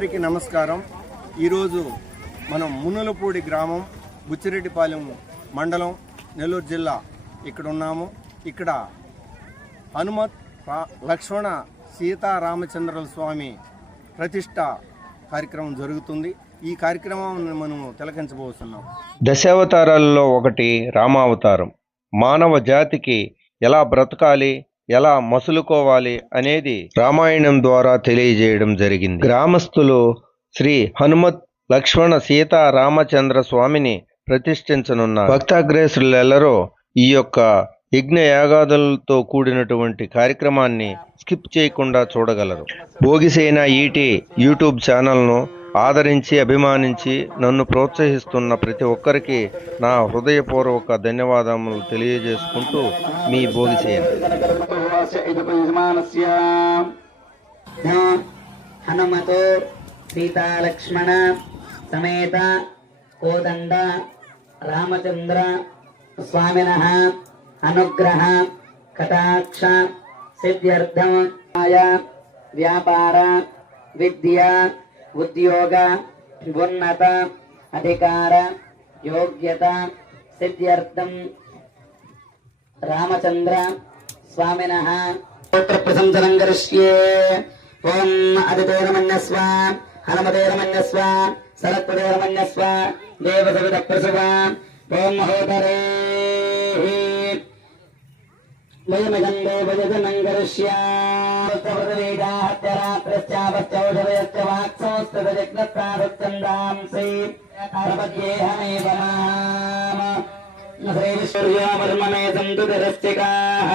అందరికీ నమస్కారం. ఈరోజు మనం మునులపూడి గ్రామం, బుచ్చిరెడ్డిపాలెం మండలం, నెల్లూరు జిల్లా ఇక్కడ ఉన్నాము. ఇక్కడ హనుమత్ లక్ష్మణ సీతారామచంద్రుల స్వామి ప్రతిష్ట కార్యక్రమం జరుగుతుంది. ఈ కార్యక్రమాన్ని మనం తిలకించబోతున్నాం. దశావతారాలలో ఒకటి రామావతారం. మానవ జాతికి ఎలా బ్రతకాలి, ఎలా మసులుకోవాలి అనేది రామాయణం ద్వారా తెలియజేయడం జరిగింది. గ్రామస్తులు శ్రీ హనుమత్ లక్ష్మణ సీతారామచంద్ర స్వామిని ప్రతిష్ఠించనున్నారు. భక్తాగ్రేసులెల్లరూ ఈ యొక్క యజ్ఞ యాగాదులతో కూడినటువంటి కార్యక్రమాన్ని స్కిప్ చేయకుండా చూడగలరు. భోగిసేన ఈటీ యూట్యూబ్ ఛానల్ను ఆదరించి అభిమానించి నన్ను ప్రోత్సహిస్తున్న ప్రతి ఒక్కరికి నా హృదయపూర్వక ధన్యవాదములు తెలియజేసుకుంటూ మీ భోగిసేన. హనుమతో సీతాలక్ష్మణ సమేత కోదండ రామచంద్ర స్వామినః అనుగ్రహ కటాక్ష సిద్ధ్యర్థం వ్యాపార విద్య ఉద్యోగ ఉన్నత అధికార యోగ్యత సిద్ధ్యర్థం రామచంద్ర స్వామినః ప్రశంసనం కరిష్యే. ఓం అదితేరమన్యస్వ హనుమతేరమన్యస్వ సరత్వతేరమన్యస్వ దేవసవిత ప్రసవ. ఓం మహోదరే వయమిదం దేవజనం కరిష్యాత్రాత్రశ్చావశ్చౌషధయశ్చ వాక్సంస్తదజగ్నత్రాదచ్చందాంసి అరపద్యేహమేవ శ్రీశ్వర్యోమర్మమే సంతు తిరస్తికాః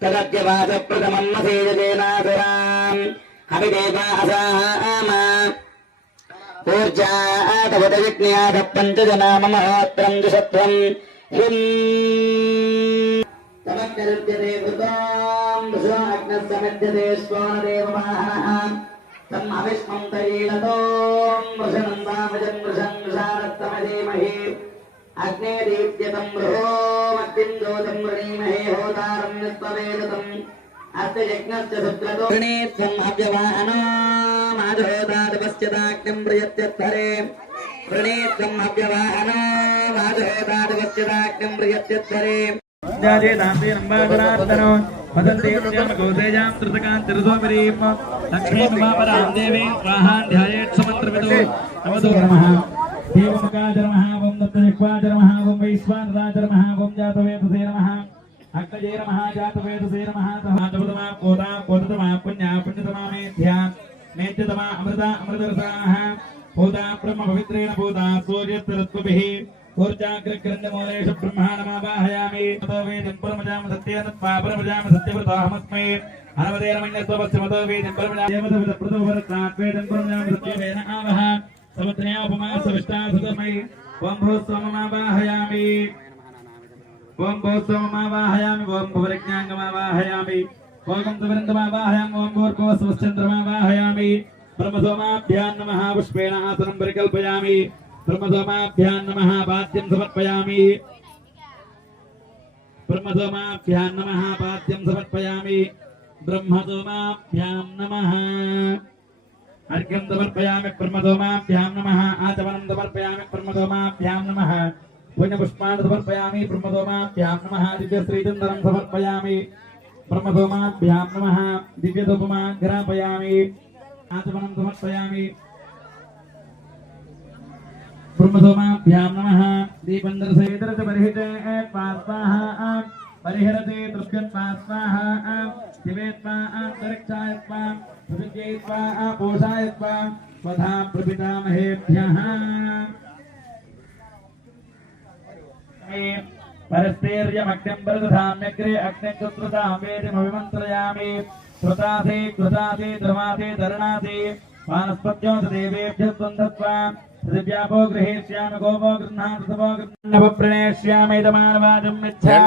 తదద్యవాచ ప్రథమం మసేజేనాసురాం అభిదేవాసామ ఊర్జాతవత విజ్ఞాత పంచజనామ మహోత్రం దుషత్వం హిం తమక్కరుద్యతే వృతాం వృషాగ్నస్సమిద్యతే స్వానదేవవాహనః తం అవిష్మం తైలతోం వృషణం వామజం వృషం వృషారత్తమధీమహి అగ్నే దీప్యతం బృహోమగ్నిందోతం వృణీమహే హోతారం నిత్వవేదతం అస్య యజ్ఞస్య శుక్రతో వృణీత్వం హవ్యవాహనో మాధోదాదపశ్యదాగ్నిం ప్రియత్యధ్వరే. వృణీత్వం హవ్యవాహనో మాధోదాదపశ్యదాగ్నిం ప్రియత్యధ్వరే. ఓం దత్తజిహ్వాజనమః ఓం వైశ్వానరాజనమః ఓం జాతవేదసే నమః అగ్నజే నమః జాతవేదసే నమః సహాతమా కోదా కోదతమా పుణ్యా పుణ్యతమా మేధ్యా మేధ్యతమా అమృత అమృతరసాః భూతా బ్రహ్మ పవిత్రేణ భూతా సూర్యత్తరత్వభిః ఊర్జాగ్రగ్రంథమూలేషు బ్రహ్మాణమావాహయామి. వేదం పరమజామ సత్యేన పరమజామ సత్యవ్రతోహమస్మై హనుమతేరమన్యస్వపశ్చిమతో వేదం పరమజామ దేవతవిద ప్రతోపరత్వేదం పరమజామ సత్యవేన ఆవహ సమత్రయా ఉపమా సవిష్టాసుతమై. ఓం భూస్వమమావాహయామి ఓం భూస్వమమావాహయామి ఓం భువరిజ్ఞాంగమావాహయామి ఓం సవరంగమావాహయామి ఓం భూర్భువస్వశ్చంద్రమావాహయామి. బ్రహ్మసోమాభ్యాం నమః పుష్పేణ ఆసనం పరికల్పయామి. బ్రహ్మసోమాభ్యాం నమః పాద్యం సమర్పయామి. బ్రహ్మసోమాభ్యాం నమః పాద్యం సమర్పయామి. బ్రహ్మసోమాభ్యాం నమః అర్ఘ్యం సమర్పయామి. బ్రహ్మసోమాభ్యాం నమః ఆచమనం సమర్పయామి. బ్రహ్మసోమాభ్యాం నమః పుణ్యపుష్పాన్ని సమర్పయామి. బ్రహ్మసోమాభ్యాం నమః దివ్యశ్రీచందనం సమర్పయామి. బ్రహ్మసోమాభ్యాం నమః దివ్యధూపమా గ్రాపయామి. ఆచమనం సమర్పయామి. బ్రహ్మసోమాభ్యాం నమః దీపం దర్శయేతరతి పరిహితే స్వాహా పరిహరతే తృప్యత్వా స్వాహా శివేత్వా అంతరిక్షాయత్వా ప్రవిద్యేత్వా పోషాయత్వా స్వధా ప్రపితామహేభ్యః. పరస్తేర్యమగ్నిం ప్రదధామ్యగ్రే అగ్నికృతాం వేదిమవిమంత్రయామి. కృతాసే కృతాసే ధర్మాసే ధరణాసే వానస్పత్యో దేవేభ్యః స్వందత్వా దివ్యాపో గృహేష్యామి. గోపో గృహ్ణామి వృషభో గృహ్ణామి ప్రణేష్యామి. దమానవాజం మిథ్యా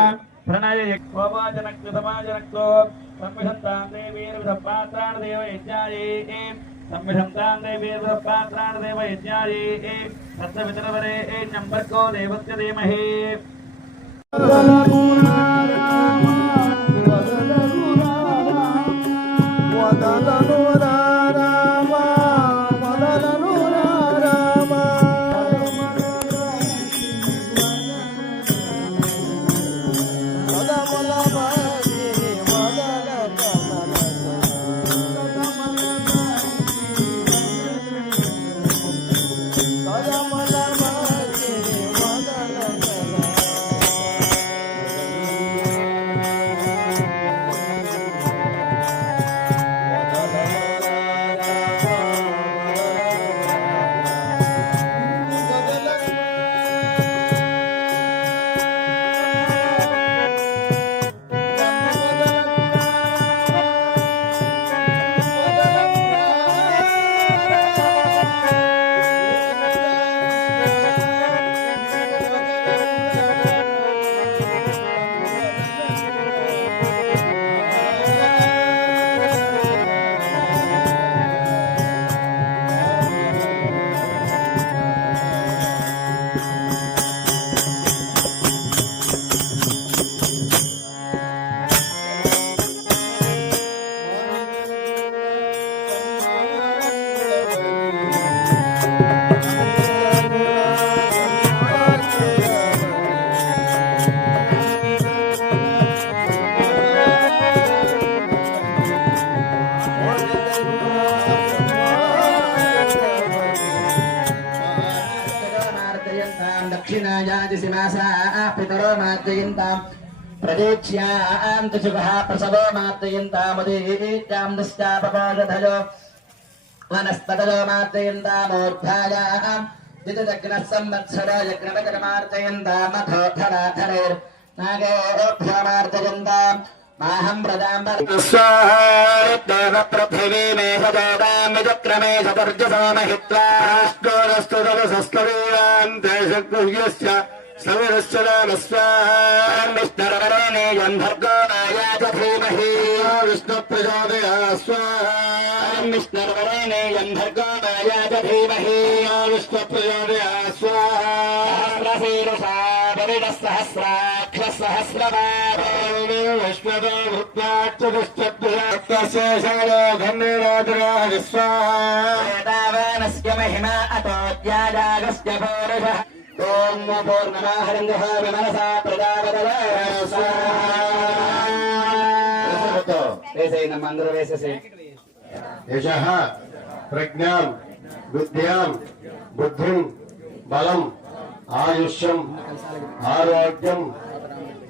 ప్రణయ యజ్ఞోవాచనక్తో సంవిషంతాం దేవీర్విధపాత్రాణ దేవ యజ్ఞాయే. సంవిషంతాం దేవీర్విధపాత్రాణ దేవ యజ్ఞాయే. తస్య పితరవరే నంబర్కో దేవస్య ధీమహి. मातिसिमासाः पितरो मार्जयन्ताम् प्रतीक्ष्याम् शुभः प्रसवो मार्जयन्तामुदीत्यां दुश्चापपोषधयो वनस्पतयो मार्जयन्तामूर्धायाम् दितजग्नः संवत्सरो यज्ञपतिर्मार्जयन्तामथोधराधरैर्नागोभ्यो मार्जयन्ताम् माहं प्रदाम् स्वाहा पृथिवी मे सदामि चक्रमे सतर्जसो महित्वा ष्टोरस्तुतलसस्तवीयान्तेषस्य सविरस्य रामस्वाहा भर्गो मायाच धीमहि विष्णुप्रचोदया स्वाहा विष्णुर्वरेण्यं भर्गो मायाच धीमहि विष्णुप्रचोदया स्वाहा सहस्रशीर्षा वरिणः सहस्राक्षः सहस्रवादो धन्यवादराज स्वाहा महिमा अतो ज्याजागस्य पौरुषः ॐ पूर्णमाहरिन्दः विमनसा प्रजापतये स्वाहा వేసేయి అందరూ వేసేసేయి యశః ప్రజ్ఞాం విద్యాం బుద్ధిం బలం ఆయుష్యం ఆరోగ్యం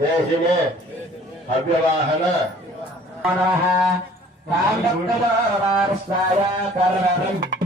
దేహి మే అవ్యవాహన రామ భక్తలో వారసాయ కర్మ